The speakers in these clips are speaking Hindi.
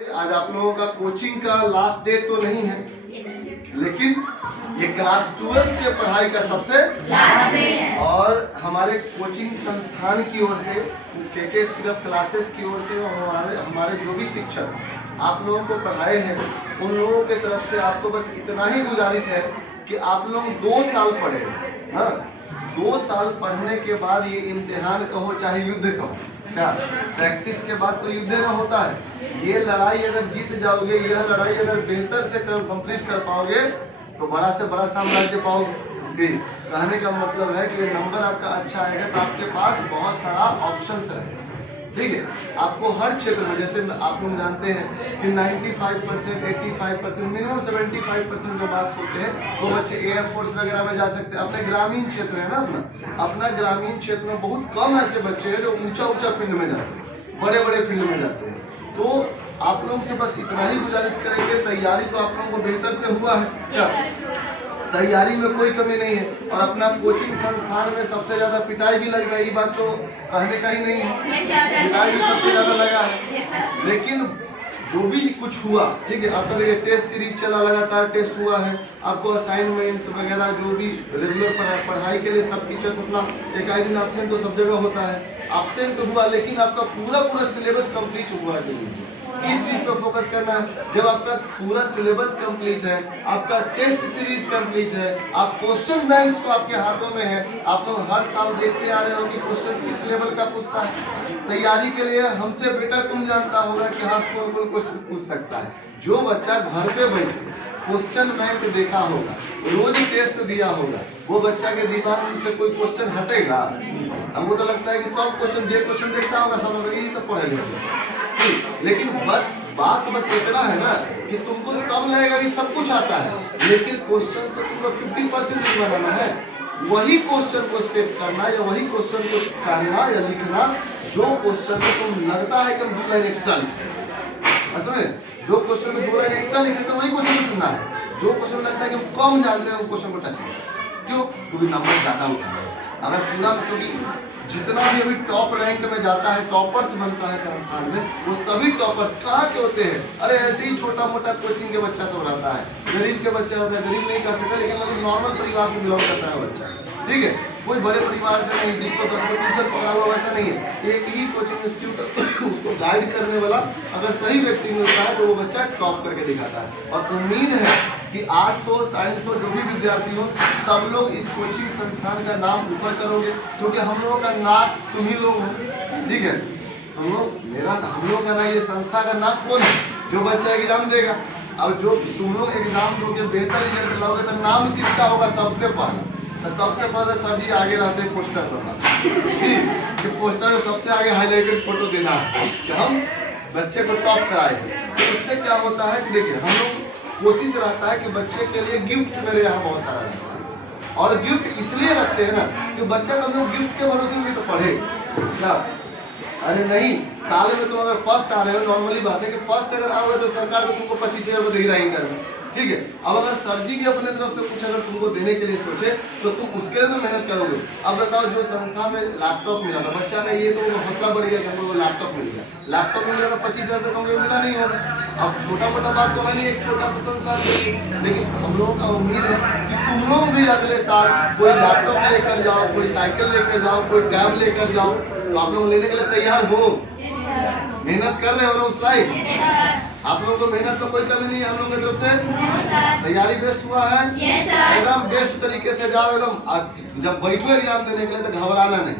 आज आप लोगों का कोचिंग का लास्ट डेट तो नहीं है, लेकिन ये क्लास 12 के पढ़ाई का सबसे लास्ट डे है। और हमारे कोचिंग संस्थान की ओर से, के स्पीड ऑफ क्लासेस की ओर से हमारे जो भी शिक्षक आप लोगों को पढ़ाए हैं, उन लोगों के तरफ से आपको बस इतना ही गुजारिश है कि आप लोग 2 साल पढ़े। हाँ, 2 साल पढ़ने के बाद ये इम्तिहान कहो चाहे युद्ध कहो, क्या प्रैक्टिस के बाद कोई युद्ध में होता है। ये लड़ाई अगर जीत जाओगे, यह लड़ाई अगर बेहतर से कंप्लीट कर पाओगे तो बड़ा से बड़ा साम्राज्य पाओगे। कहने का मतलब है कि नंबर आपका अच्छा आएगा तो आपके पास बहुत सारा ऑप्शंस रहेगा। ठीक है, आपको हर क्षेत्र में, जैसे आप लोग जानते हैं कि 95%, 85%, मिनिमम 75% जो मार्क्स होते हैं वो बच्चे एयरफोर्स वगैरह में जा सकते हैं। अपने ग्रामीण क्षेत्र है ना, अपना ग्रामीण क्षेत्र में बहुत कम ऐसे बच्चे हैं जो ऊंचा फील्ड में जाते हैं, बड़े फील्ड में जाते हैं। तो आप लोग से बस इतना ही गुजारिश करेंगे, तैयारी तो आप लोगों को बेहतर से हुआ है, क्या तैयारी में कोई कमी नहीं है। और अपना कोचिंग संस्थान में सबसे ज्यादा पिटाई भी लग गई, बात तो कहने का ही नहीं है, पिटाई भी सबसे ज्यादा लगा है। लेकिन जो भी कुछ हुआ, ठीक है, आपका देखिए टेस्ट सीरीज चला, लगातार टेस्ट हुआ है, आपको असाइनमेंट वगैरह जो भी रेगुलर पढ़ाई के लिए सब टीचर्स अपना एक आध दिन एब्सेंट तो सब जगह होता है, एब्सेंट हुआ, लेकिन आपका पूरा सिलेबस कंप्लीट हुआ है। इस चीज पे फोकस करना है। जब आपका पूरा सिलेबस कंप्लीट है, आपका टेस्ट सीरीज कंप्लीट है, आप क्वेश्चन बैंक्स को आपके हाथों में है, आप लोग हर साल देखते आ रहे हो कि क्वेश्चन किस लेवल का पूछता है। तैयारी के लिए हमसे बेटर तुम जानता होगा कि हाँ कौन क्वेश्चन पूछ सकता है। जो बच्चा घर पे बैठे क्वेश्चन बैंक देखा होगा, रोज टेस्ट दिया होगा, वो बच्चा के दिमाग से कोई क्वेश्चन हटेगा? हमको तो लगता है कि सब क्वेश्चन जो क्वेश्चन देखता होगा सब तो पढ़ेगा। लेकिन बात बस इतना है ना कि तुमको सब लगेगा कि सब कुछ आता है, लेकिन क्वेश्चन तो तुमको 50% बनाना है। वही क्वेश्चन को सेव करना या वही क्वेश्चन को करना या लिखना जो क्वेश्चन को तुम लगता है कि हम 2 लाइन एक्स्ट्रा लिख सकते। असमझे, जो क्वेश्चन में 2 लाइन एक्स्ट्रा लिख सकते वही क्वेश्चन को चुनना है। जो क्वेश्चन लगता है कि हम कम जानते हैं वो क्वेश्चन को टच करें। क्यों? क्योंकि नंबर ज्यादा उठाना है। अगर पूरा, क्योंकि जितना भी अभी टॉप रैंक में जाता है, टॉपर्स बनता है संस्थान में, वो सभी टॉपर्स कहाँ के होते हैं? अरे ऐसे ही छोटा मोटा कोचिंग के बच्चा सब रहता है, गरीब के बच्चा रहता है, गरीब नहीं कर सकता, लेकिन मतलब नॉर्मल परिवार से बिलोंग करता है बच्चा, ठीक है, कोई बड़े परिवार से नहीं जिसको 10 में ट्यूशन पकड़ा हुआ, वैसा नहीं है। एक ही कोचिंग इंस्टीट्यूट उसको गाइड करने वाला अगर सही व्यक्ति मिलता है तो वो बच्चा टॉप करके दिखाता है। और उम्मीद है कि 800 साइंस हो जो भी विद्यार्थी हो, सब लोग इस कोचिंग संस्थान का नाम ऊपर करोगे, क्योंकि हम लोगों का नाम तुम ही लोग हो, ठीक है। हम लोग का ना, ये संस्था का नाम कौन है? जो बच्चा एग्जाम देगा। अब जो तुम लोग एग्जाम दोगे, बेहतर रिजल्ट लाओगे तो नाम किसका होगा? सबसे पहले तो सबसे पहले सर जी आगे रहते हैं पोस्टर बना कि पोस्टर में सबसे आगे हाईलाइटेड फोटो देना है कि हम बच्चे को टॉप कराए। तो इससे क्या होता है कि देखिए, हम लोग कोशिश रहता है कि बच्चे के लिए गिफ्ट मेरे यहाँ बहुत सारा रहता है, और गिफ्ट इसलिए रखते हैं ना कि बच्चा कम से कम गिफ्ट के भरोसे भी तो पढ़े क्या। अरे नहीं, साल में तुम अगर फर्स्ट आ रहे हो, नॉर्मली बात है कि फर्स्ट अगर आओगे तो सरकार तो तुमको 25,000 रुपये दे रहा है इंटर में, ठीक है। अब अगर सर जी भी अपने तरफ से कुछ अगर तुमको देने के लिए सोचे तो तुम उसके लिए तो मेहनत करोगे। अब बताओ, जो संस्था में लैपटॉप मिला था बच्चा का, ये तो हौसला बढ़ गया कि हमको लैपटॉप मिल गया। लैपटॉप मिल गया तो 25,000 रुपये कम मिला नहीं होगा। अब छोटा मोटा बात तो है नहीं, एक छोटा सा संस्थान, लेकिन हम लोगों का उम्मीद है कि तुम लोग भी अगले साल कोई लैपटॉप लेकर जाओ, कोई साइकिल लेकर जाओ, कोई टैब लेकर जाओ। तो आप लोग लेने के लिए तैयार हो? मेहनत कर रहे हो ना उस लाइफ? आप लोगों को मेहनत में कोई कमी नहीं है हम लोगों की तरफ से? तैयारी बेस्ट हुआ है? एकदम बेस्ट तरीके से जाओ। एकदम जब बैठो एग्जाम देने के लिए तो घबराना नहीं।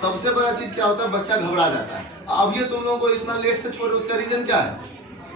सबसे बड़ा चीज क्या होता है, बच्चा घबरा जाता है। अब ये तुम लोगों को इतना लेट से छोड़े, उसका रीजन क्या है?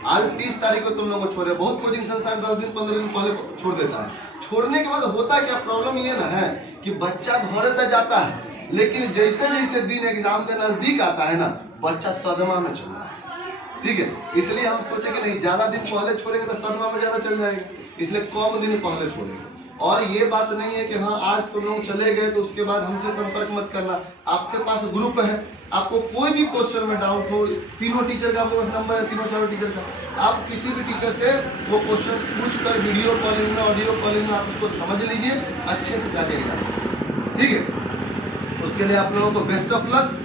आज 30 तारीख को तुम लोगों को छोड़े, बहुत कोचिंग संस्थान 10 दिन 15 दिन पहले छोड़ देता है। छोड़ने के बाद होता क्या, प्रॉब्लम ये ना है कि बच्चा घर तक जाता है, लेकिन जैसे जैसे दिन एग्जाम के नजदीक आता है ना, बच्चा सदमा में चल रहा है, ठीक है। इसलिए हम सोचे कि नहीं, ज्यादा दिन पहले छोड़ेंगे तो सदमा में ज्यादा चल जाएगा, इसलिए कम दिन पहले छोड़ेंगे। और ये बात नहीं है कि हाँ आज तुम लोग चले गए तो उसके बाद हमसे संपर्क मत करना। आपके पास ग्रुप है, आपको कोई भी क्वेश्चन में डाउट हो, तीनों टीचर का आपके पास नंबर है, तीनों चारों टीचर का, आप किसी भी टीचर से वो क्वेश्चन पूछ कर वीडियो कॉलिंग में, ऑडियो कॉलिंग में आप उसको समझ लीजिए, अच्छे से जाके, ठीक है। उसके लिए आप लोगों को बेस्ट ऑफ लक।